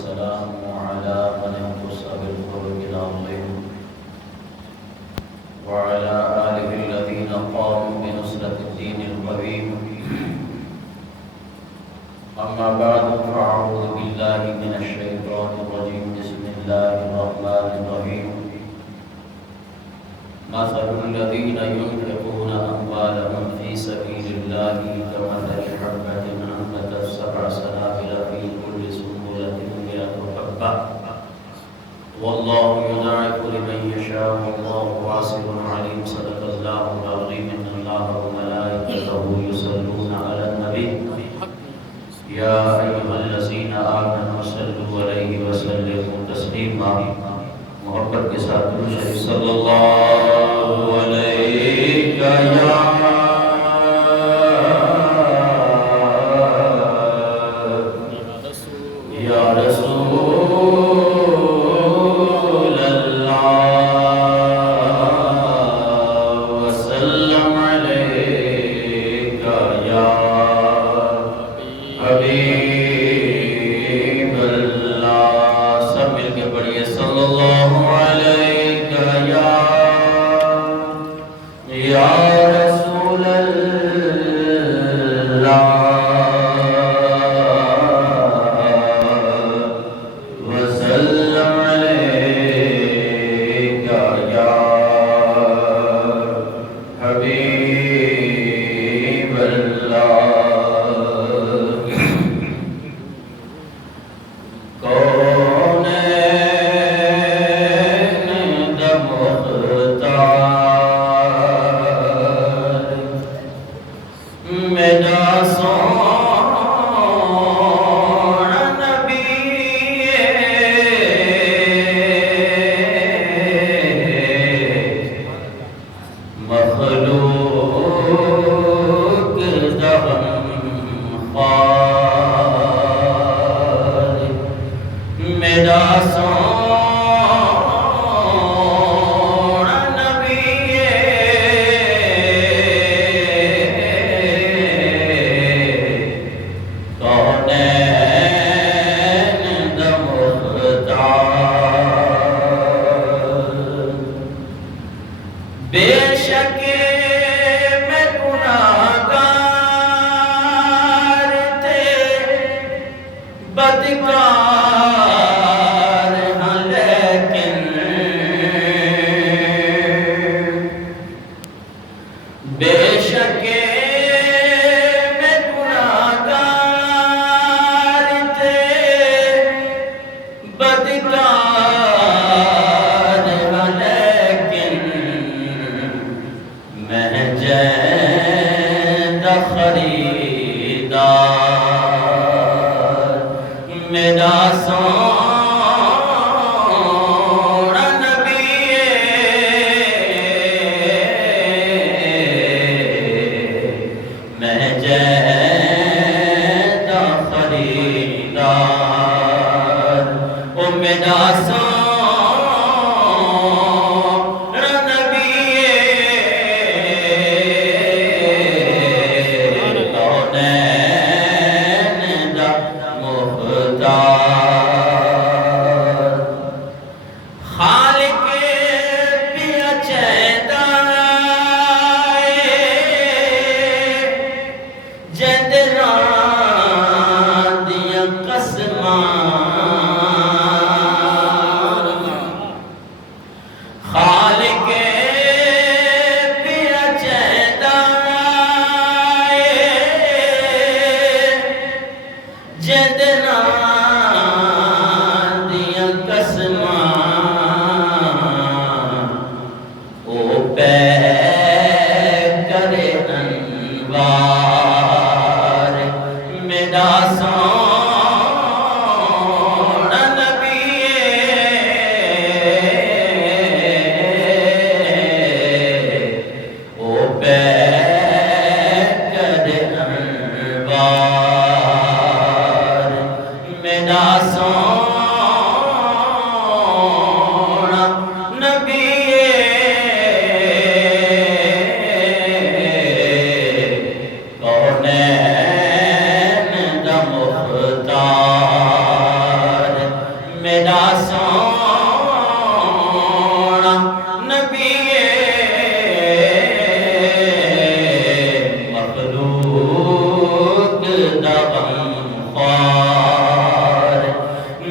والسلام على من اختص بالخلق العظيم وعلى آله الذين قاموا بنصرة الدين القويم. أما بعد فأعوذ بالله من الشيطان الرجيم. بسم الله الرحمن الرحيم. مثل الذين ينفقون أموالهم في سبيل الله كمثل حبة أنبتت سبع سنابل في كل سنبلة مئة حبة والله يضاعف لمن يشاء والله واسع عليم. صدق الله العظيم. إن الله وملائكته يصلون على النبي يا أيها الذين آمنوا صلوا عليه وسلموا تسليما. محبت کے ساتھ درود شریف صلی اللہ علیہ یا رسول اللہ وسلم علیہ یا حبیب اللہ. سب مل کے پڑھیے صلی اللہ یا رسول اللہ وسلم علیک یا حبیب اللہ.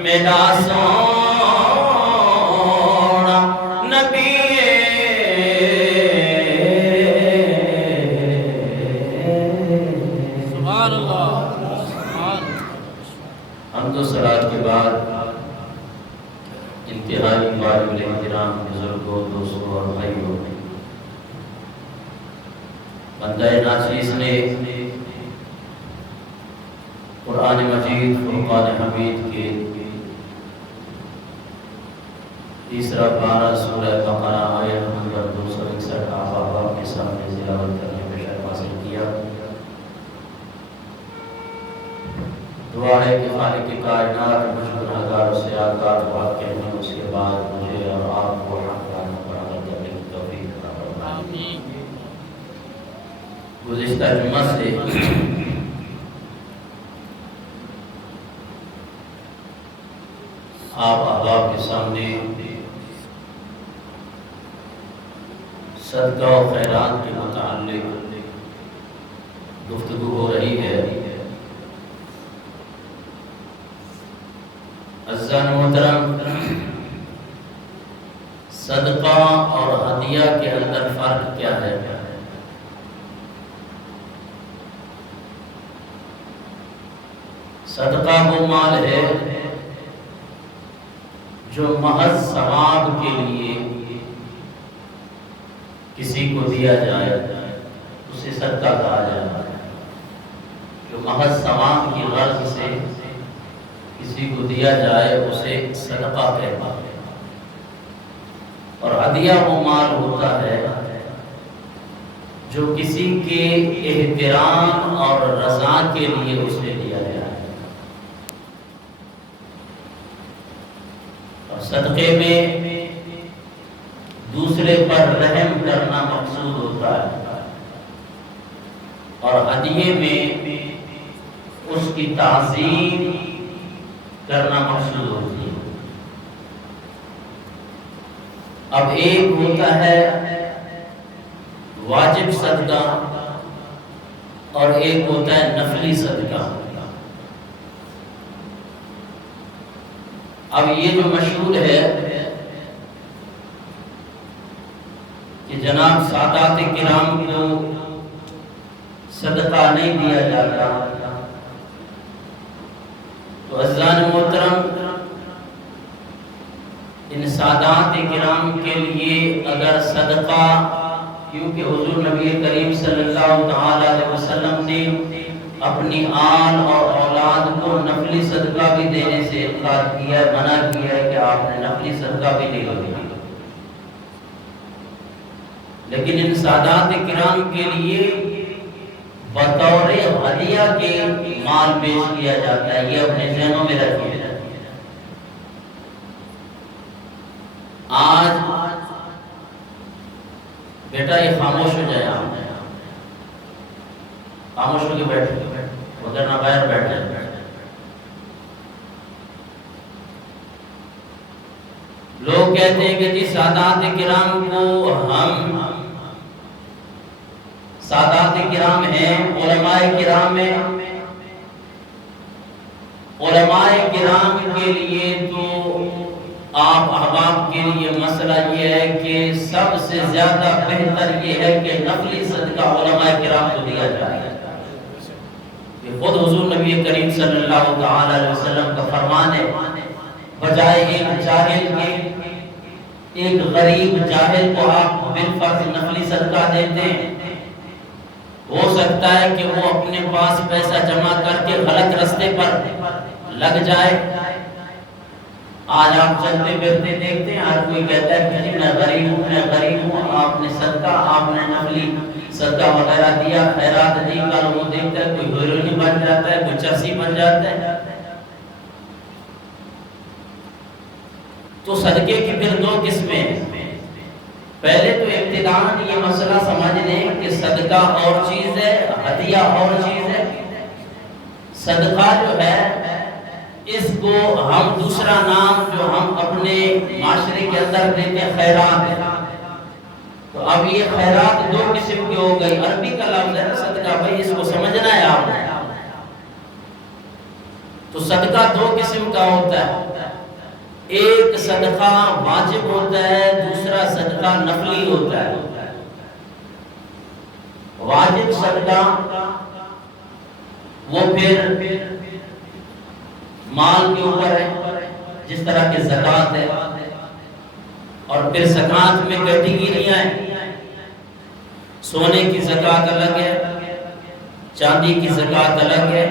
میرا سونا نبی سبحان اللہ حمد و صلوات کے بعد انتہائی قابل احترام بزرگوں، دوستوں اور بھائیوں، بندہ ناچیز نے قرآن مجید فرقان حمید کے تیسرا پارہ سورہ بقرہ آیت نمبر 261 آپ احباب کے سامنے تلاوت کرنے میں شرف حاصل کیا۔ دعا ہے کہ خالق کائنات مجھ گنہگار سے آزاد واقع ہیں، اس کے بعد مجھے اور آپ کو حق لانا پر عمل کرنے کی توفیق عطا فرمائے۔ آمین۔ گزشتہ جمعہ سے آپ احباب کے سامنے صدقہ و خیرات کے متعلق گفتگو ہو رہی ہے۔ عزیزان محترم، صدقہ اور ہدیہ کے اندر فرق کیا ہے؟ صدقہ وہ مال ہے جو محض ثواب کے لیے کسی کو دیا جائے اسے صدقہ کہا جاتا ہے۔ جو محض ثواب کی غرض سے کسی کو دیا جائے اسے صدقہ کہتا ہے۔ اور ہدیہ وہ مال ہوتا ہے جو کسی کے احترام اور رضا کے لیے اسے دیا جائے۔ اور صدقے میں دوسرے پر رحم کرنا مقصود ہوتا ہے، اور ہدیے میں اس کی تعظیم کرنا مقصود ہوتی ہے۔ اب ایک ہوتا ہے واجب صدقہ اور ایک ہوتا ہے نفلی صدقہ۔ اب یہ جو مشہور ہے کہ جناب سادات کرام کو صدقہ نہیں دیا جاتا، تو عزیزان محترم، ان سادات کرام کے لیے اگر صدقہ، کیونکہ حضور نبی کریم صلی اللہ علیہ وسلم نے اپنی آل اور اولاد کو نفلی صدقہ بھی دینے سے انکار کیا ہے، منع کیا ہے کہ آپ نے نفلی صدقہ بھی نہیں دیا، لیکن ان سادات کرام کے لیے بطور ہدیہ کے مال پیش کیا جاتا ہے۔ یہ اپنے ذہنوں میں رکھیے۔ آج بیٹا یہ خاموش ہو جائے، خاموش ہو کے بیٹھے، وغیرہ باہر بیٹھ جائے۔ لوگ کہتے ہیں کہ جی سادات کرام کو ہم سادات کرام ہیں، علماء کرام ہیں، علماء کرام کے لیے تو آپ احباب کے لیے مسئلہ یہ ہے کہ سب سے زیادہ بہتر یہ ہے کہ نفلی صدقہ علماء کرام کو دیا جائے۔ یہ خود حضور نبی کریم صلی اللہ علیہ وسلم کا فرمان ہے، بجائے ایک جاہل کے، ایک غریب جاہل کو آپ بالفرض نفلی صدقہ دیتے ہیں، ہو سکتا ہے کہ وہ اپنے پاس پیسہ جمع کر کے غلط رستے پر لگ جائے۔ آج آپ چلتے پھرتے دیکھتے ہیں، ہر کوئی کہتا ہے کہ میں غریب ہوں، آپ نے صدقہ، آپ نے نفلی صدقہ وغیرہ دیا، خیرات دی، کل وہ دیکھتا ہے کوئی ہیروئن بن جاتا ہے، کوئی چرسی بن جاتا ہے۔ تو صدقے کی پھر دو قسمیں ہیں۔ پہلے تو ابتداءً یہ مسئلہ سمجھ لیں کہ صدقہ اور چیز ہے، ہدیہ اور چیز ہے۔ صدقہ جو ہے اس کو ہم دوسرا نام جو ہم اپنے معاشرے کے اندر دیتے ہیں خیرات ہے۔ تو اب یہ خیرات دو قسم کی ہو گئی، عربی کا لفظ ہے صدقہ، بھائی اس کو سمجھنا ہے آپ نے۔ تو صدقہ دو قسم کا ہوتا ہے، ایک صدقہ واجب ہوتا ہے، دوسرا صدقہ نفلی ہوتا ہے۔ واجب صدقہ وہ پھر مال کے اوپر ہے، جس طرح کہ زکوٰۃ ہے، اور پھر زکوٰۃ میں کیٹیگریاں ہیں، سونے کی زکوٰۃ الگ ہے، چاندی کی زکوٰۃ الگ ہے۔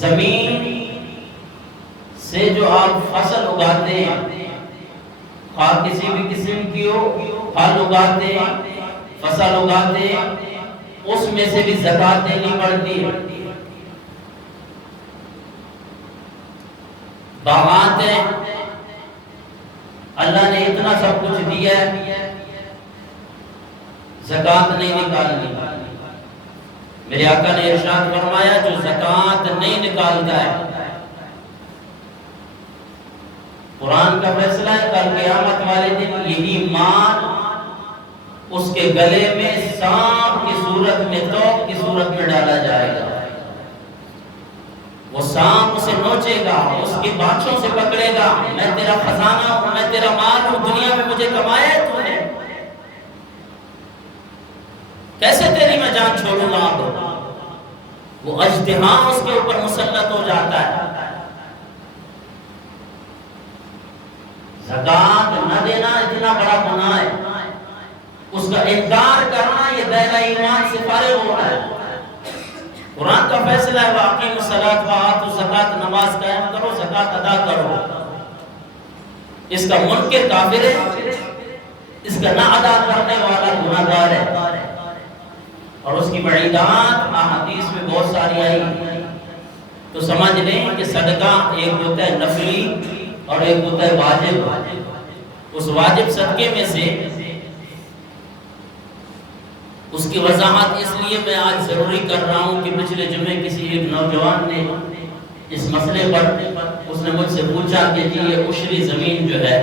زمین سے جو آپ فصل اگاتے ہیں، خواہ کسی بھی قسم کی ہو، پھل اگاتے ہیں، فصل اگاتے ہیں، اس میں سے بھی زکوٰۃ دینی پڑتی ہے۔ باغات ہیں، اللہ نے اتنا سب کچھ دیا ہے، زکوٰۃ نہیں نکالنی۔ میرے آقا نے ارشاد فرمایا جو زکوٰۃ نہیں نکالتا ہے، قرآن کا فیصلہ ہے کل قیامت والے دن یہی مال اس کے گلے میں سانپ کی صورت میں، توق کی صورت میں ڈالا جائے گا۔ وہ سانپ اسے نوچے گا، اس کی بانچوں سے پکڑے گا، میں تیرا خزانہ ہوں، میں تیرا مال ہوں، دنیا میں مجھے کمایا ہے تو نے، کیسے تیری میں جان چھوڑوں گا؟ آپ وہ اجتماع اس کے اوپر مسلط ہو جاتا ہے۔ زکوٰۃ نہ دینا اتنا بڑا گناہ ہے، اس کا انکار کرنا یہ دائرہ ایمان سے فارغ ہونا ہے۔ قرآن کا فیصلہ ہے وَأَقِیمُوا الصَّلَاةَ وَآتُوا الزَّکَاةَ، نماز قائم کرو، زکوٰۃ ادا کرو۔ اس کا منکر کافر ہے، اس کا نہ ادا کرنے والا گناہ گار ہے، اور اس کی وعیدات احادیث میں بہت ساری آئی۔ تو سمجھ لیں کہ صدقہ ایک ہوتا ہے نفلی اور ایک ہوتا ہے واجب۔ اس واجب صدقے میں سے اس کی وضاحت اس لیے میں آج ضروری کر رہا ہوں کہ پچھلے جمعے کسی ایک نوجوان نے اس مسئلے پر اس نے مجھ سے پوچھا کہ جی یہ عشری زمین جو ہے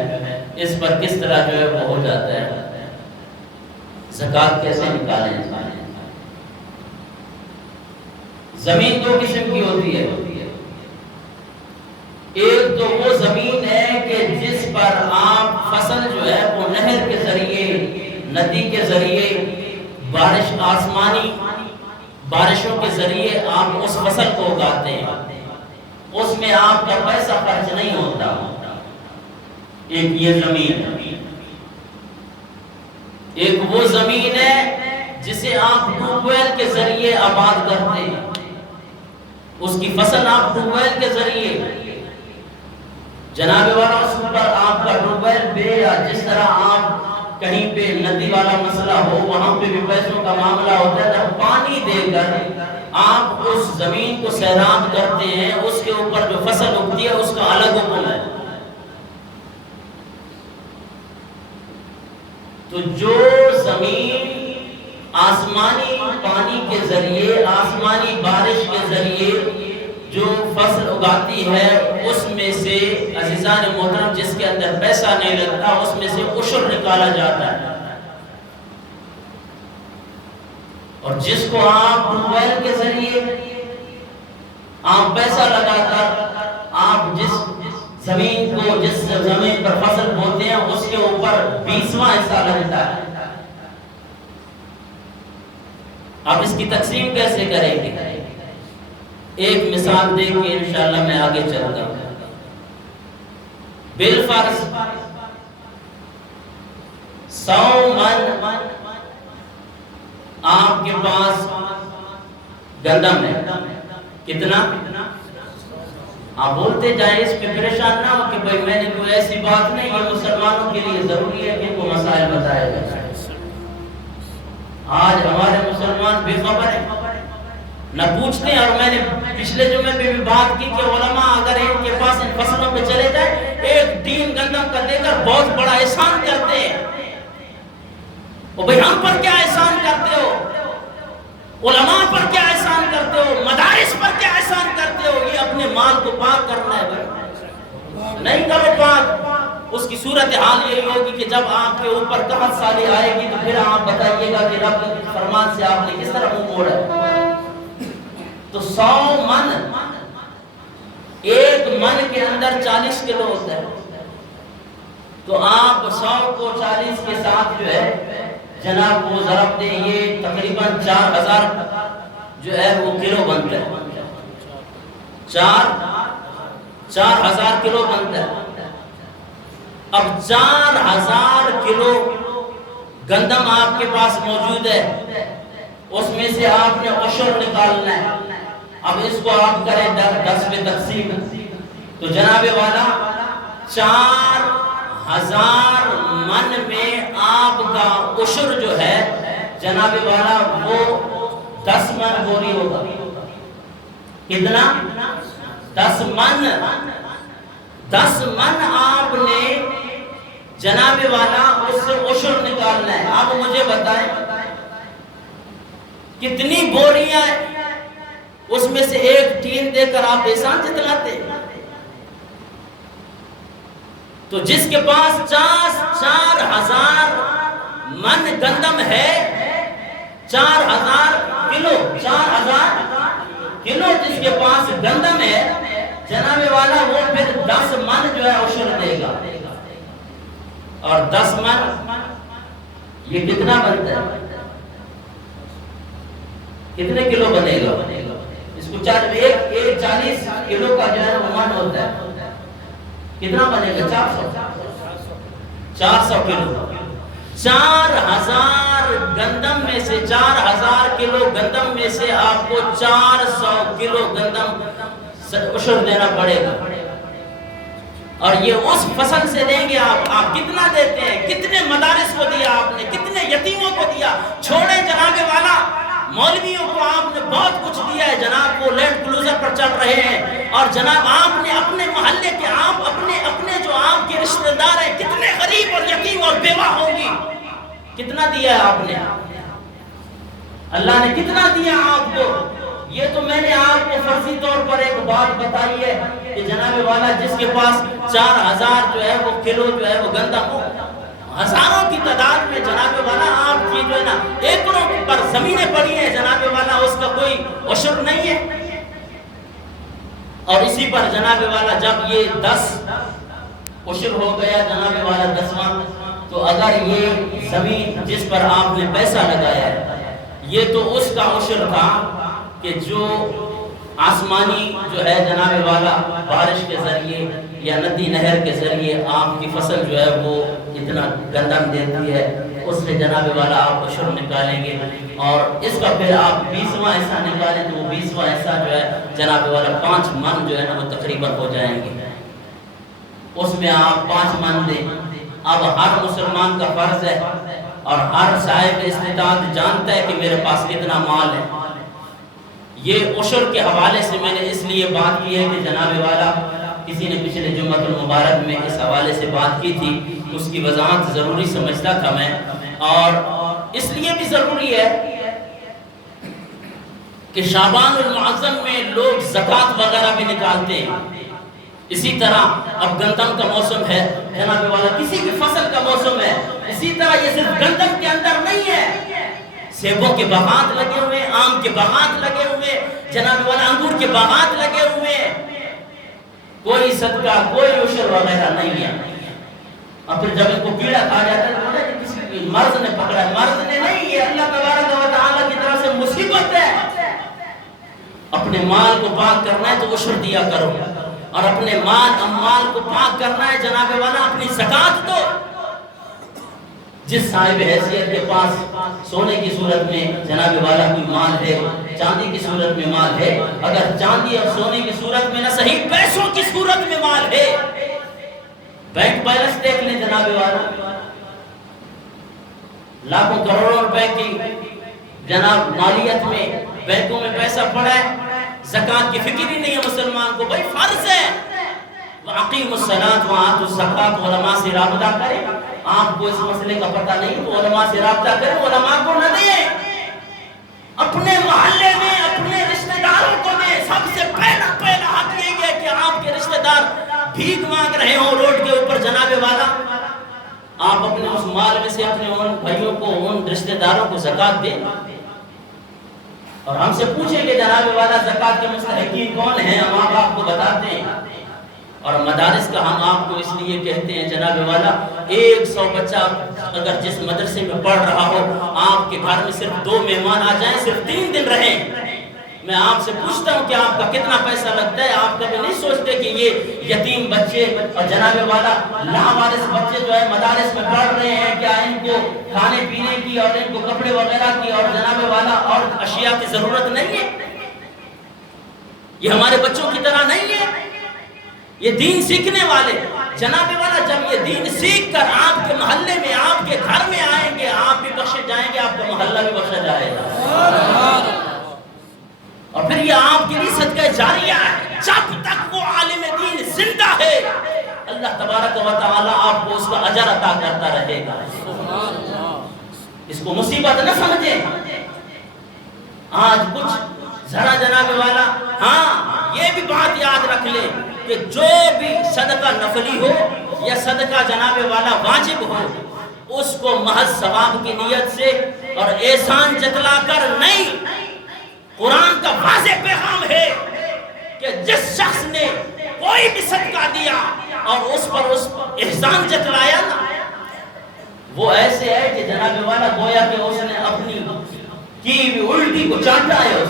اس پر کس طرح جو ہے وہ ہو جاتا ہے، زکوٰۃ کیسے نکالیں؟ زمین دو قسم کی ہوتی ہے، ایک تو وہ زمین ہے کہ جس پر آپ فصل جو ہے وہ نہر کے ذریعے، ندی کے ذریعے، بارش، آسمانی بارشوں کے ذریعے آپ اس فصل کو اگاتے ہیں، اس میں آپ کا پیسہ خرچ نہیں ہوتا۔ ایک یہ زمین ہے۔ ایک وہ زمین ہے جسے آپ ٹیوب ویل کے ذریعے آباد کرتے ہیں، اس کی فصل آپ ٹیوب ویل کے ذریعے، جناب والا اس پر آپ کا ٹیوب ویل بے، یا جس طرح آپ کہیں پہ ندی والا مسئلہ ہو وہاں پہ بھی پیسوں کا معاملہ ہوتا ہے، جب پانی دے کر آپ اس زمین کو سیراب کرتے ہیں، اس کے اوپر جو فصل اگتی ہے اس کا الگ حکم ہے۔ تو جو زمین آسمانی پانی کے ذریعے، آسمانی بارش کے ذریعے جو فصل اگاتی ہے، اس میں سے عزیزان محترم جس کے اندر پیسہ نہیں لگتا اس میں سے عشر نکالا جاتا ہے، اور جس کو آپ ٹیوب ویل کے ذریعے آپ پیسہ لگا کر آپ جس زمین کو، جس زمین پر فصل بوتے ہیں اس کے اوپر 20واں حصہ لگتا ہے۔ آپ اس کی تقسیم کیسے کریں گے؟ ایک مثال دیکھ کے انشاءاللہ میں آگے چلتا ہوں۔ بالفرض 100 من آپ کے پاس گندم ہے، کتنا؟ آپ بولتے جائیں، اس پہ پریشان نہ ہو کہ بھئی میں نے کوئی ایسی بات نہیں، یہ مسلمانوں کے لیے ضروری ہے کہ ان کو مسائل بتایا جائے۔ آج ہمارے مسلمان بے خبر ہیں، نہ پوچھتے ہیں، اور میں نے پچھلے جمعے پہ بھی بات کی کہ علماء اگر ان کے پاس ان فصلوں پہ چلے جائیں، ایک ٹین گندم کا دے کر بہت بڑا احسان کرتے ہیں۔ وہ بھئی ہم پر کیا احسان کرتے ہو، علماء پر کیا احسان کرتے ہو، مدارس پر کیا احسان کرتے ہو؟ یہ اپنے مال کو پاک کرنا ہے بھائی، نہیں کرو پاک۔ اس کی صورتحال یہی ہوگی کہ جب آپ کے اوپر قحط سالی آئے گی تو پھر آپ بتائیے گا کہ رب کے فرمان سے آپ نے کس طرح منہ موڑا ہے۔ تو 100 من ایک من کے اندر 40 کلو ہوتا ہے، تو آپ 100 کو 40 کے ساتھ جو ہے جناب وہ ضرب دیں، یہ تقریباً 4000 جو ہے وہ کلو بنتا ہے، 4000 کلو بنتا ہے۔ اب 4000 کلو گندم آپ کے پاس موجود ہے، اس میں سے آپ نے عشر نکالنا ہے۔ اب اس کو آپ کریں 10 میں تقسیم، تو جناب والا 4000 من میں آپ کا عشر جو ہے جناب والا وہ 10 من بوری ہوگا۔ کتنا؟ 10 من۔ 10 من آپ نے جناب والا اس سے عشر نکالنا ہے۔ آپ مجھے بتائیں کتنی بوریاں اس میں سے ایک ٹین دے کر آپ احسان جتلاتے؟ تو جس کے پاس 4000 من گندم ہے، 4000 کلو جس کے پاس گندم ہے جناب والا وہ پھر 10 من جو ہے عشر دے گا، اور 10 من یہ کتنا بنتا ہے؟ کتنے کلو بنے گا؟ اس کو ایک 40 کلو کا جو ہے من ہوتا ہے، کتنا بنے گا؟ 400 کلو۔ 4000 گندم میں سے 4000 کلو گندم میں سے آپ کو 400 کلو گندم عشر دینا پڑے گا، اور یہ اس فصل سے دیں گے۔ آپ کتنا دیتے ہیں؟ کتنے مدارس کو دیا آپ نے؟ کتنے یتیموں کو دیا؟ چھوڑیں جناب والا، مولویوں کو آپ نے بہت کچھ دیا ہے جناب، وہ لینڈ کلوزر پر چل رہے ہیں، اور جناب آپ نے اپنے محلے کے آپ اپنے جو آپ کے رشتہ دار ہیں کتنے غریب اور یتیم اور بیوہ ہوں گی، کتنا دیا ہے آپ نے؟ اللہ نے کتنا دیا آپ کو؟ یہ تو میں نے آپ کو فرضی طور پر ایک بات بتائی ہے کہ جناب والا جس کے پاس 4000 جو ہے وہ کلو جو ہے وہ گندم ہو، ہزاروں کی تعداد میں جناب والا آپ کی جو ہے نا ایکڑوں پر زمینیں پڑی ہیں جناب والا، اس کا کوئی عشر نہیں ہے۔ اور اسی پر جناب والا جب یہ 10 عشر ہو گیا جناب والا 10واں، تو اگر یہ زمین جس پر آپ نے پیسہ لگایا ہے یہ تو اس کا عشر تھا کہ جو آسمانی جو ہے جناب والا بارش کے ذریعے یا ندی نہر کے ذریعے آپ کی فصل جو ہے وہ اتنا گندم دیتی ہے، اس سے جناب والا آپ عشر نکالیں گے، اور اس کا پھر آپ 20واں حصہ نکالیں تو وہ 20واں حصہ جو ہے جناب والا 5 من جو ہے نا وہ تقریباً ہو جائیں گے، اس میں آپ 5 من دیں۔ اب ہر مسلمان کا فرض ہے اور ہر صاحب استطاعت جانتا ہے کہ میرے پاس کتنا مال ہے۔ یہ عشر کے حوالے سے میں نے اس لیے بات کی ہے کہ جناب والا کسی نے پچھلے جمعۃ المبارک میں اس حوالے سے بات کی تھی، اس کی وضاحت ضروری سمجھتا تھا میں، اور اس لیے بھی ضروری ہے کہ شعبان المعظم میں لوگ زکوٰۃ وغیرہ بھی نکالتے ہیں۔ اسی طرح اب گندم کا موسم ہے جناب والا، کسی بھی فصل کا موسم ہے، اسی طرح یہ صرف گندم کے اندر نہیں ہے، سیبوں کے باغات لگے ہوئے، آم کے باغات لگے ہوئے جناب والا، انگور کے باغات لگے ہوئے، کوئی صدقہ کوئی عشر وغیرہ نہیں ہے۔ اور پھر جب ان کو کیڑا کھا جاتا ہے تو کسی مرض نے پکڑا ہے، مرض نے نہیں، یہ اللہ تبارک و تعالیٰ کی طرف سے مصیبت ہے۔ اپنے مال کو پاک کرنا ہے تو عشر دیا کرو، اور اپنے مال کو پاک کرنا ہے جناب والا اپنی زکوٰۃ دو۔ جس صاحب حیثیت کے پاس سونے کی صورت میں جناب والا کوئی مال ہے، چاندی کی صورت میں مال ہے، اگر چاندی اور سونے کی صورت میں نہ صحیح پیسوں کی صورت میں مال ہے، بینک بیلنس دیکھ لیں جناب والا، لاکھوں کروڑوں روپے کی جناب مالیت میں بینکوں میں پیسہ پڑا ہے، زکوٰۃ کی فکر ہی نہیں ہے مسلمان کو۔ بھائی فرض ہے وَأَقِيمُوا الصَّلَاةَ وَآتُوا الزَّكَاةَ، علماء سے رابطہ کریں۔ آپ کو اس مسئلے کا پتہ نہیں تو علماء سے رابطہ کریں، علماء کو نہ دیں، اپنے محلے میں اپنے رشتہ داروں کو دیں۔ سب سے پہلا حق یہ ہے کہ آپ کے رشتہ دار بھیک مانگ رہے ہوں روڈ کے اوپر جناب والا، آپ اپنے اس مال میں سے اپنے ان بھائیوں کو ان رشتہ داروں کو زکوٰۃ دیں۔ اور ہم سے پوچھیں کہ جناب والا زکوٰۃ کے مستحقین کون ہیں، ہم آپ کو بتاتے ہیں۔ اور مدارس کا ہم آپ کو اس لیے کہتے ہیں جناب والا 100 بچہ اگر جس مدرسے میں پڑھ رہا ہو، آپ کے گھر میں صرف 2 مہمان آ جائیں، صرف 3 دن رہیں، میں آپ سے پوچھتا ہوں کہ آپ کا کتنا پیسہ لگتا ہے؟ آپ کبھی نہیں سوچتے کہ یہ یتیم بچے اور جناب والا لاوارث بچے جو ہے مدارس میں پڑھ رہے ہیں، کیا ان کو کھانے پینے کی اور ان کو کپڑے وغیرہ کی اور جناب والا اور اشیاء کی ضرورت نہیں ہے؟ یہ ہمارے بچوں کی طرح نہیں ہے، یہ دین سیکھنے والے جناب والا جب یہ دین سیکھ کر آپ کے محلے میں آپ کے گھر میں آئیں گے، آپ بھی بخشے جائیں گے، آپ کا محلہ بھی بخشا جائے گا، اور پھر یہ آپ کے لیے صدقہ جاریہ ہے۔ جب تک وہ عالم دین زندہ ہے اللہ تبارک و تعالی آپ کو اس کا اجر عطا کرتا رہے گا۔ اس کو مصیبت نہ سمجھیں۔ آج کچھ ذرا جناب والا ہاں یہ بھی بات یاد رکھ لیں کہ جو بھی صدقہ نفلی ہو یا صدقہ جناب والا واجب ہو، اس کو محض ثواب کی نیت سے اور احسان جتلا کر نہیں۔ قرآن کا واضح پیغام ہے کہ جس شخص نے کوئی بھی صدقہ دیا اور اس پر احسان جتلایا نا، وہ ایسے ہے کہ جناب والا گویا کہ اس نے اپنی کی بھی الٹی کو چاٹا ہے،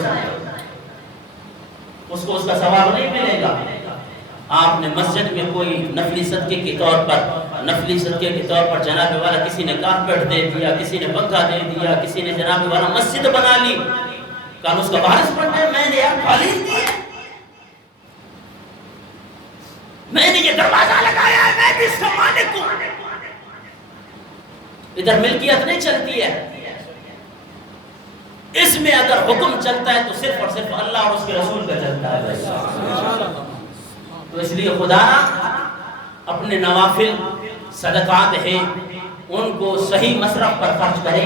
اس کو اس کا ثواب نہیں ملے گا۔ آپ نے مسجد میں کوئی نفلی صدقے کے طور پر جناب والا کسی نے کارپیٹ دے دیا، کسی نے پنکھا دے دیا، کسی نے جناب والا مسجد بنا لی، کل اس کا وارث بنتا ہے، میں نے یار قالین دی ہے، میں نے یہ دروازہ لگایا ہے، میں بھی اس کا مالک ہوں۔ ادھر ملکیت نہیں چلتی ہے، اس میں اگر حکم چلتا ہے تو صرف اور صرف اللہ اور اس کے رسول کا چلتا ہے۔ تو اس لیے خدا اپنے نوافل صدقات ہیں ان کو صحیح مصرف پر خرچ کرے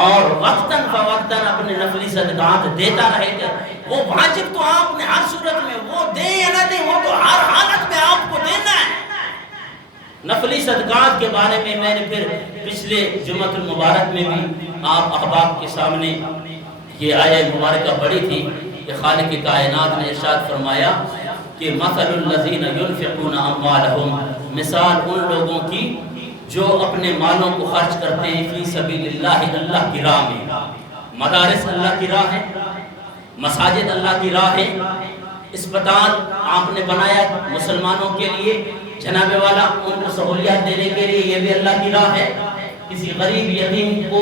اور وقتاً فوقتاً اپنے نفلی صدقات دیتا رہے گا۔ وہ واجب تو آپ نے ہر صورت میں وہ دیں یا نہ دیں، وہ تو ہر حالت میں آپ کو دینا ہے۔ نفلی صدقات کے بارے میں نے پھر پچھلے جمعۃ المبارک میں بھی آپ احباب کے سامنے یہ آیت مبارکہ پڑھی تھی کہ خالق کائنات نے ارشاد فرمایا کہ مثل الذین ينفقون اموالهم، مثال ان لوگوں کی جو اپنے مالوں کو خرچ کرتے ہیں فی سبیل اللہ، اللہ کی راہ میں۔ مدارس اللہ کی راہ ہے، مساجد اللہ کی راہ ہے، اسپتال آپ نے بنایا مسلمانوں کے لیے جناب والا ان کو سہولیات دینے کے لیے، یہ بھی اللہ کی راہ ہے۔ کسی غریب یتیم کو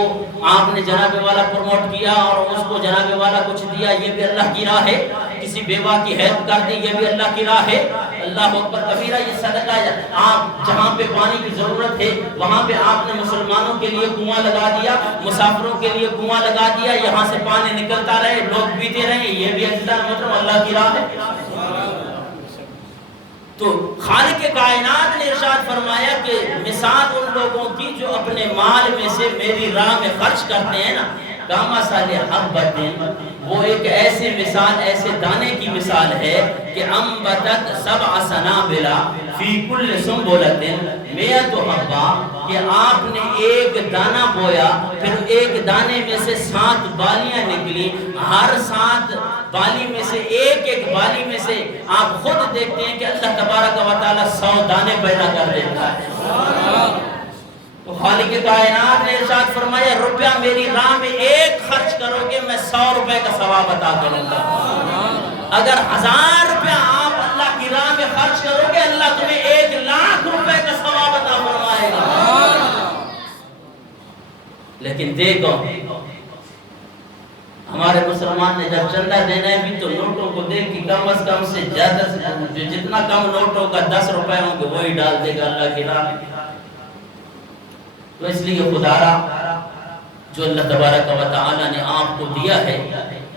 آپ نے جناب والا پروموٹ کیا اور اس کو جناب والا کچھ دیا، یہ بھی اللہ کی راہ ہے۔ کسی بیوہ کی ہیلپ کر دی، یہ بھی اللہ کی راہ ہے۔ اللہ اکبر کبیرہ، یہ صدقہ ہے۔ آپ جہاں پہ پانی کی ضرورت ہے وہاں پہ آپ نے مسلمانوں کے لیے کنواں لگا دیا، مسافروں کے لیے کنواں لگا دیا، یہاں سے پانی نکلتا رہے، لوگ پیتے رہے، یہ بھی مطلب اللہ کی راہ ہے۔ تو خالق کائنات نے ارشاد فرمایا کہ مثال ان لوگوں کی جو اپنے مال میں سے میری راہ میں خرچ کرتے ہیں نا، کامثل حبۃ، وہ ایک ایسے مثال، ایسے دانے کی مثال ہے کہ انبتت 7 سنابل فی کل سنبلۃ مئۃ حبہ، کہ آپ نے ایک دانہ بویا پھر ایک دانے میں سے 7 بالیاں نکلی، ہر 7 بالی میں سے ایک بالی میں سے آپ خود دیکھتے ہیں کہ اللہ تبارک و تعالی 100 دانے پیدا کر دیتا ہے۔ تو خالق کائنات نے ارشاد فرمایا روپیہ میری راہ میں ایک خرچ کرو گے میں 100 روپے کا ثواب عطا کروں گا۔ اگر 1000 روپیہ آپ اللہ کی راہ میں خرچ کرو گے اللہ تمہیں 1,00,000 روپے کا ثواب عطا فرمائے گا۔ لیکن دیکھو ہمارے مسلمان نے جب چندہ دینا ہے بھی تو نوٹوں کو دیکھ کہ کم از کم سے زیادہ سے جتنا کم نوٹوں کا 10 روپے ہوں گے وہی ڈال دے گا اللہ کی راہ میں۔ تو اس لیے خدا جو اللہ تبارک و تعالی نے آپ کو دیا ہے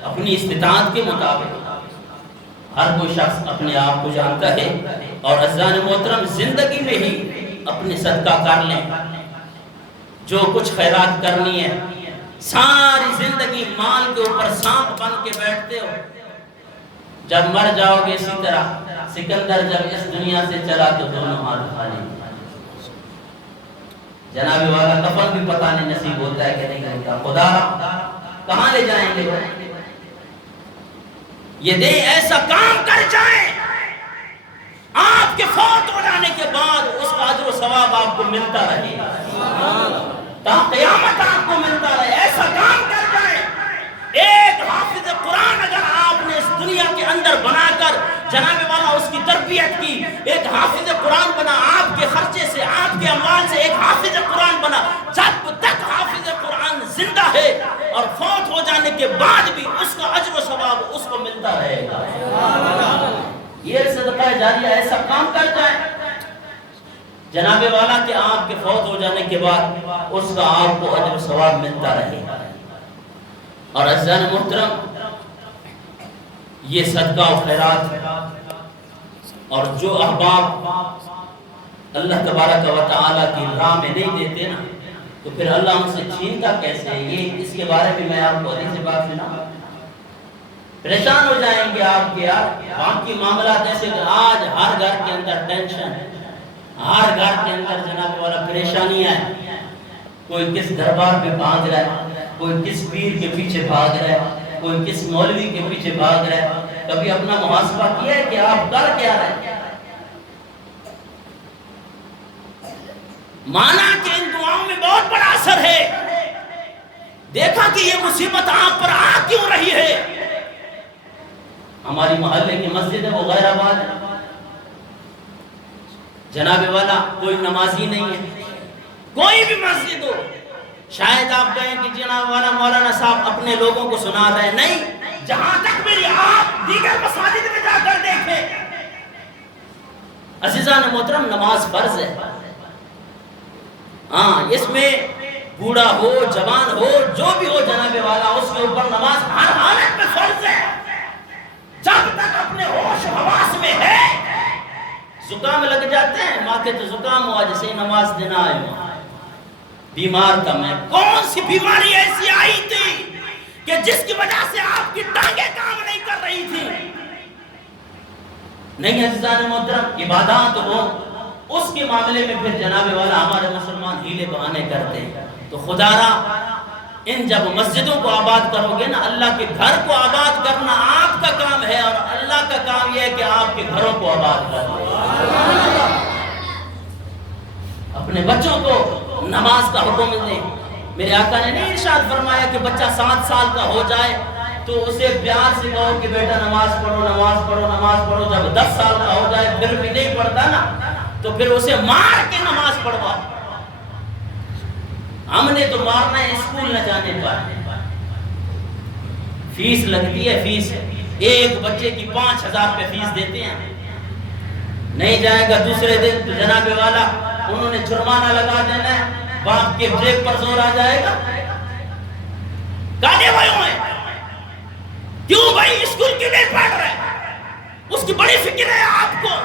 اپنی استطاعت کے مطابق، ہر کوئی شخص اپنے آپ کو جانتا ہے، اور عزیزان محترم زندگی میں ہی اپنے صدقہ کر لیں، جو کچھ خیرات کرنی ہے۔ ساری زندگی مال کے اوپر سانپ بن کے بیٹھتے ہو، جب مر جاؤ گے اسی طرح سکندر جب اس دنیا سے چلا تو دونوں ہاتھ خالی، جناب والا کفن بھی پتہ نہیں نصیب ہوتا ہے کہ نہیں ہوتا۔ خدا کہاں لے جائیں گے؟ یہ دیں ایسا کام کر جائیں آپ کے فوت ہو جانے کے بعد اس کا اجر و ثواب آپ کو ملتا رہے تا قیامت آپ کو ملتا رہے. ایسا کام کر جائیں. ایک حافظ قرآن اگر آپ نے اس دنیا کے اندر بنا کر جناب والا اس کی تربیت کی, ایک حافظ قرآن بنا, آپ کے خرچے سے آپ کے اموال سے ایک حافظ قرآن بنا, جب تک حافظ قرآن زندہ ہے اور فوت ہو جانے کے بعد بھی اس کا اجر و ثواب اس کو ملتا رہے گا. یہ صدقہ جاریہ ایسا کام کر جائے جناب والا کہ آپ کے فوت ہو جانے کے بعد اس کا آپ کو اجر و ثواب ملتا رہے. اور عزیزان محترم, یہ صدقہ و خیرات اور جو احباب اللہ تبارک و تعالیٰ کی راہ میں نہیں دیتے نا, تو پھر اللہ ان سے چھینتا کیسے ہے؟ یہ اس کے بارے میں میں آپ کو حدیث پاک سناؤں. پریشان ہو جائیں گے آپ کے یار باقی معاملات ایسے کہ آج ہر گھر کے اندر ٹینشن, ہر گھر کے اندر جناب والا پریشانیاں ہیں. کوئی کس دربار پہ باندھ رہا ہے, کوئی کس پیر کے پیچھے بھاگ رہا ہے, کوئی کس مولوی کے پیچھے بھاگ رہا ہے. کبھی اپنا محاسبہ کیا ہے کہ آپ کر کیا رہے ہیں؟ مانا کہ ان دعاؤں میں بہت بڑا اثر ہے. دیکھا کہ یہ مصیبت آپ پر آ کیوں رہی ہے. ہماری محلے کی مسجد ہے وہ غیر آباد ہے جناب والا, کوئی نمازی نہیں ہے. کوئی بھی مسجد ہو, شاید آپ کہیں کہ جناب والا مولانا صاحب اپنے لوگوں کو سنا رہے ہیں, نہیں, جہاں تک میری آپ دیگر مساجد میں جا کر دیکھیں. عزیزان محترم, نماز فرض ہے. ہاں, اس میں بوڑھا ہو جوان ہو جو بھی ہو جناب والا, اس کے اوپر نماز ہر حالت میں فرض ہے. جب تک اپنے ہوش حواس میں ہے. زکام لگ جاتے ہیں, ماں کے تو زکام ہوا جیسے نماز دینا آئے ہو. بیمار تھا میں, کون سی بیماری ایسی آئی تھی کہ جس کی وجہ سے آپ کی ٹانگیں کام نہیں کر رہی تھی؟ نہیں عزیزان محترم, عبادات ہو اس کے معاملے میں پھر جناب والا ہمارے مسلمان ہیلے بہانے کرتے ہیں. تو خدا را ان جب مسجدوں کو آباد کرو گے نا, اللہ کے گھر کو آباد کرنا آپ کا کام ہے, اور اللہ کا کام یہ ہے کہ آپ کے گھروں کو آباد کر دے. اپنے بچوں کو نماز کا حکم دیں. میرے آقا نے نہیں ارشاد فرمایا کہ بچہ 7 سال کا ہو جائے تو اسے پیار سے کہو کہ بیٹا نماز پڑھو نماز پڑھو نماز پڑھو. جب 10 سال کا ہو جائے پھر بھی نہیں پڑھتا نا, تو پھر اسے مار کے نماز پڑھوا. ہم نے تو مارنا ہے اسکول نہ جانے پر. فیس لگتی ہے, فیس ایک بچے کی 5000 روپے فیس دیتے ہیں. نہیں جائے گا دوسرے دن تو جناب والا انہوں نے جرمانہ لگا دینا ہے, باپ کے جیب پر زور آ جائے گا. گانے بھائیوں ہیں, کیوں بھائی اسکول کیوں نہیں پڑھ رہے؟ اس کی بڑی فکر ہے آپ کو.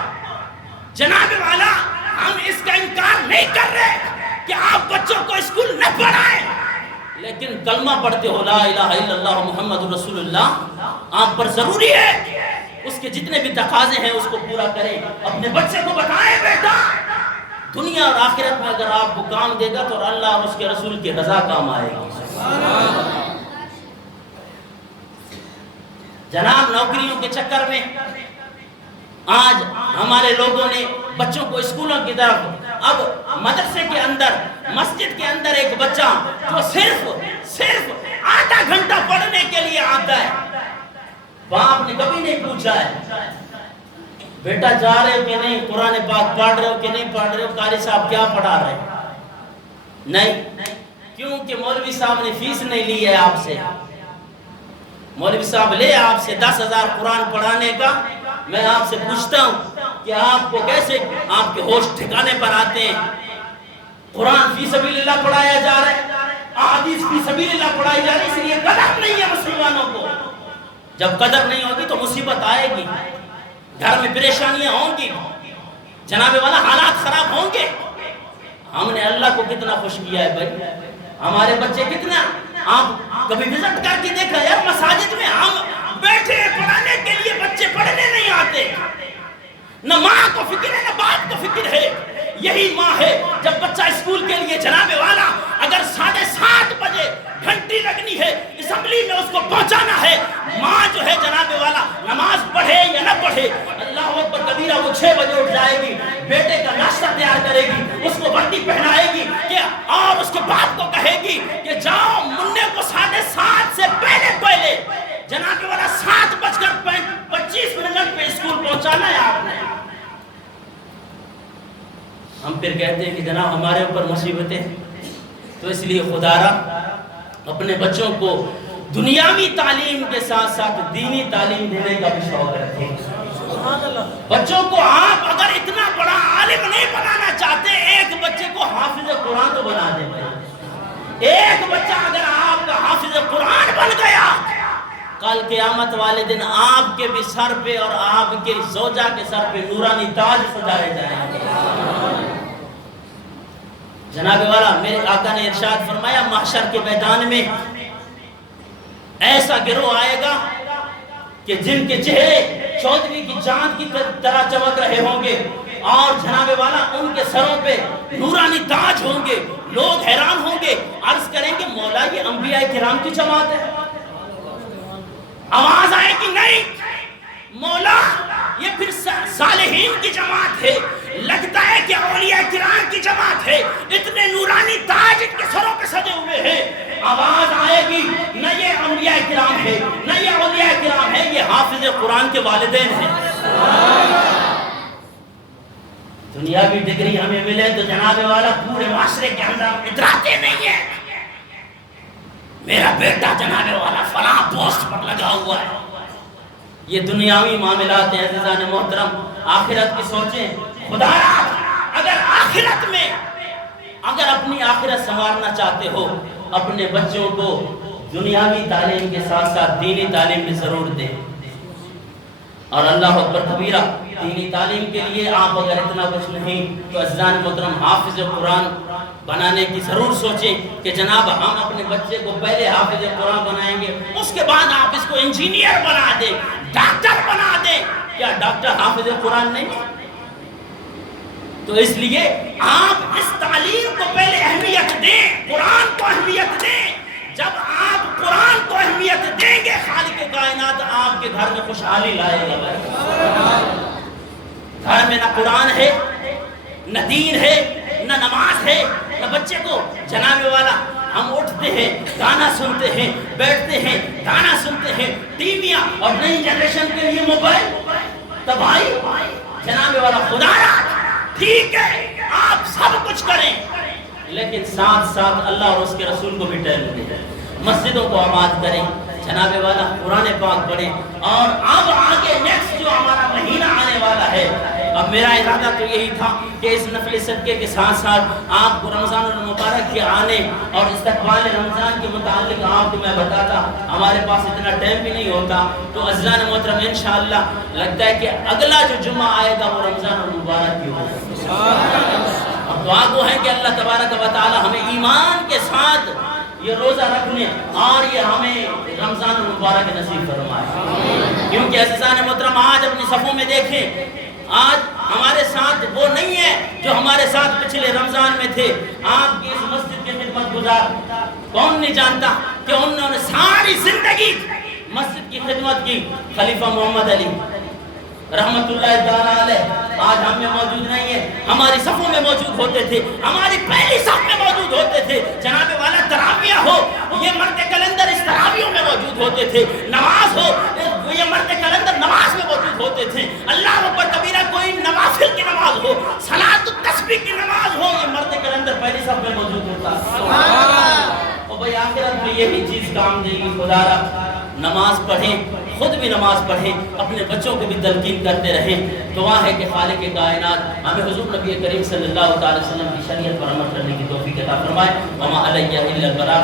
جناب والا ہم اس کا انکار نہیں کر رہے کہ آپ بچوں کو اسکول نہ پڑھائیں, لیکن کلمہ پڑھتے ہو لا الہ الا اللہ محمد رسول اللہ, آپ پر ضروری ہے اس کے جتنے بھی تقاضے ہیں اس کو پورا کریں. اپنے بچے کو بتائیں بیٹا دنیا اور آخرت میں اگر آپ کو کام دے گا تو اللہ اور اس کے رسول کی رضا کام آئے گی. جناب نوکریوں کے چکر میں آج ہمارے لوگوں نے بچوں کو اسکولوں کی طرف, اب مدرسے کے اندر مسجد کے اندر ایک بچہ جو صرف آدھا گھنٹہ پڑھنے کے لیے آتا ہے, باپ نے کبھی نہیں پوچھا ہے بیٹا جا رہے ہو کہ نہیں, قرآن پاک پڑھ رہے ہو کہ نہیں پڑھ رہے ہو, قاری صاحب کیا پڑھا رہے ہیں. نہیں, کیونکہ مولوی صاحب نے فیس نہیں لی ہے آپ سے. مولوی صاحب لے آپ سے 10,000 قرآن پڑھانے کا. میں آپ سے پوچھتا ہوں کہ آپ کو کیسے آپ کے ہوش ٹھکانے پر آتے ہیں؟ قرآن فی سبیل اللہ پڑھایا جا رہا ہے, احادیث فی سبیل اللہ پڑھائی جا رہی ہے, اس لیے قدر نہیں ہے مسلمانوں کو. جب قدر نہیں ہوگی تو مصیبت آئے گی, گھر میں پریشانیاں ہوں گی, جناب والا حالات خراب ہوں گے. ہم نے اللہ کو کتنا خوش کیا ہے بھائی, ہمارے بچے کتنا, آپ کبھی وزٹ کر کے دیکھا یار مساجد میں ہم بیٹھے پڑھانے کے لیے, بچے پڑھنے نہیں آتے. نہ ماں کو فکر ہے نہ باپ کو فکر ہے. یہی ماں ہے جب بچہ اسکول کے لیے جناب والا اگر 7:30 بجے گھنٹی لگنی ہے اسمبلی میں اس کو پہنچانا ہے, ماں جو ہے جناب والا نماز پڑھے یا نہ پڑھے، اللہ اکبر کبیرہ، وہ 6 بجے اٹھ جائے گی، بیٹے کا ناشتہ تیار کرے گی، اس کو وردی پہنائے گی اور اس کے باپ کو کہے گی کہ جاؤ منع کو 7:30 سے پہلے جناب والا 7:25 پہ اسکول پہنچانا ہے آپ نے۔ ہم پھر کہتے ہیں کہ جناب ہمارے اوپر مصیبتیں، تو اس لیے خدا را اپنے بچوں کو دنیاوی تعلیم کے ساتھ ساتھ دینی تعلیم دینے کا بھی شوق رکھیں۔ بچوں کو آپ اگر اتنا بڑا عالم نہیں بنانا چاہتے، ایک بچے کو حافظ قرآن تو بنا دیں۔ ایک بچہ اگر آپ کا حافظ قرآن بن گیا، کل قیامت والے دن آپ کے بھی سر پہ اور آپ کے زوجہ کے سر پہ نورانی تاج سجائے جائیں گے۔ جناب والا میرے آقا نے ارشاد فرمایا، محشر کے میدان میں ایسا گروہ آئے گا کہ جن کے چہرے چودھویں کی چاند کی طرح چمک رہے ہوں گے، اور جناب والا ان کے سروں پہ نورانی تاج ہوں گے۔ لوگ حیران ہوں گے، عرض کریں گے مولا یہ انبیاء کرام کی جماعت ہے؟ آواز آئے کہ نہیں مولا یہ پھر صالحین کی جماعت ہے، لگتا ہے کہ اولیاء کرام کی جماعت ہے، اتنے نورانی تاج ان کے سروں پہ سجے ہوئے ہیں۔ آواز آئے گی نہ یہ انبیاء کرام ہے، نہ یہ اولیاء کرام ہے، یہ حافظ قرآن کے والدین ہیں۔ دنیاوی ڈگری ہمیں ملے تو جناب والا پورے معاشرے کے اندر اتراتے نہیں ہیں، میرا بیٹا جناب والا فلاں پوسٹ پر لگا ہوا ہے۔ یہ دنیاوی معاملات ہیں عزیزان محترم، آخرت کی سوچیں۔ خدا اگر آخرت میں اگر اپنی آخرت سنوارنا چاہتے ہو، اپنے بچوں کو دنیاوی تعلیم کے ساتھ ساتھ دینی تعلیم بھی ضرور دیں۔ اور اللہ اکبر کبیرہ، دینی تعلیم کے لیے آپ اگر اتنا کچھ نہیں تو عزیزان محترم حافظ قرآن بنانے کی ضرور سوچیں کہ جناب ہم اپنے بچے کو پہلے حافظ قرآن بنائیں گے، اس کے بعد آپ اس کو انجینئر بنا دیں، ڈاکٹر بنا دیں۔ کیا ڈاکٹر حافظ قرآن نہیں ہے؟ تو اس لیے آپ اس تعلیم کو پہلے اہمیت دیں، قرآن کو اہمیت دیں۔ جب آپ قرآن کو اہمیت دیں گے، خالق کائنات آپ کے گھر میں خوشحالی لائے گا۔ گھر میں نہ قرآن ہے، نہ دین ہے، نہ نماز ہے، نہ بچے کو جناب والا ہم اٹھتے ہیں گانا سنتے ہیں، بیٹھتے ہیں گانا سنتے ہیں، ٹی ویاں اور نئی جنریشن کے لیے موبائل تباہی۔ جناب والا خدا ٹھیک ہے آپ سب کچھ کریں، لیکن ساتھ ساتھ اللہ اور اس کے رسول کو بھی ٹائم دیں، مسجدوں کو آباد کریں، جناب والا قرآن پاک پڑھیں۔ اور اب آگے نیکسٹ جو ہمارا مہینہ آنے والا ہے، اب میرا ارادہ تو یہی تھا کہ اس نفل صدقے کے ساتھ ساتھ آپ کو رمضان المبارک کے آنے اور استقبال رمضان کے متعلق آپ کو میں بتاتا، ہمارے پاس اتنا ٹائم بھی نہیں ہوتا۔ تو عزیزان محترم انشاءاللہ لگتا ہے کہ اگلا جو جمعہ آئے گا وہ رمضان المبارک کی ہوگا۔ اب دعا کو ہے کہ اللہ تبارک و تعالی ہمیں ایمان کے ساتھ یہ روزہ رکھنے اور یہ ہمیں رمضان المبارک نصیب فرمائے۔ کیونکہ عزیزان محترم آج اپنی صفوں میں دیکھیں، آج ہمارے ساتھ وہ نہیں ہے جو ہمارے ساتھ پچھلے رمضان میں تھے۔ آپ کی اس مسجد کے خدمت گزار کون نہیں جانتا کہ انہوں نے ساری زندگی مسجد کی خدمت کی۔ خلیفہ محمد علی رحمت اللہ تعالیٰ علیہ آج ہم میں موجود نہیں ہے، ہماری صفوں میں موجود ہوتے تھے، ہماری پہلی صف میں موجود ہوتے تھے۔ جناب والا تراویح ہو، یہ مرد کلندر اس تراویحوں میں موجود ہوتے تھے، نماز ہو، یہ مرد کلندر نماز میں موجود ہوتے تھے۔ اللہ اکبر کبیرہ، کوئی نوافل کی نماز ہو، صلاۃ التسبیح کی نماز ہو، یہ مرد کلندر پہلی صف میں موجود ہوتا۔ اور بھائی آخرت میں یہی چیز کام دے گی۔ خدا را نماز پڑھیں، خود بھی نماز پڑھیں، اپنے بچوں کو بھی تلقین کرتے رہیں۔ دعا ہے کہ خالق کائنات ہمیں حضور نبی کریم صلی اللہ علیہ وسلم کی شریعت پر عمل کرنے کی توفیق عطا فرمائے۔ وما علیہ الا البلاغ۔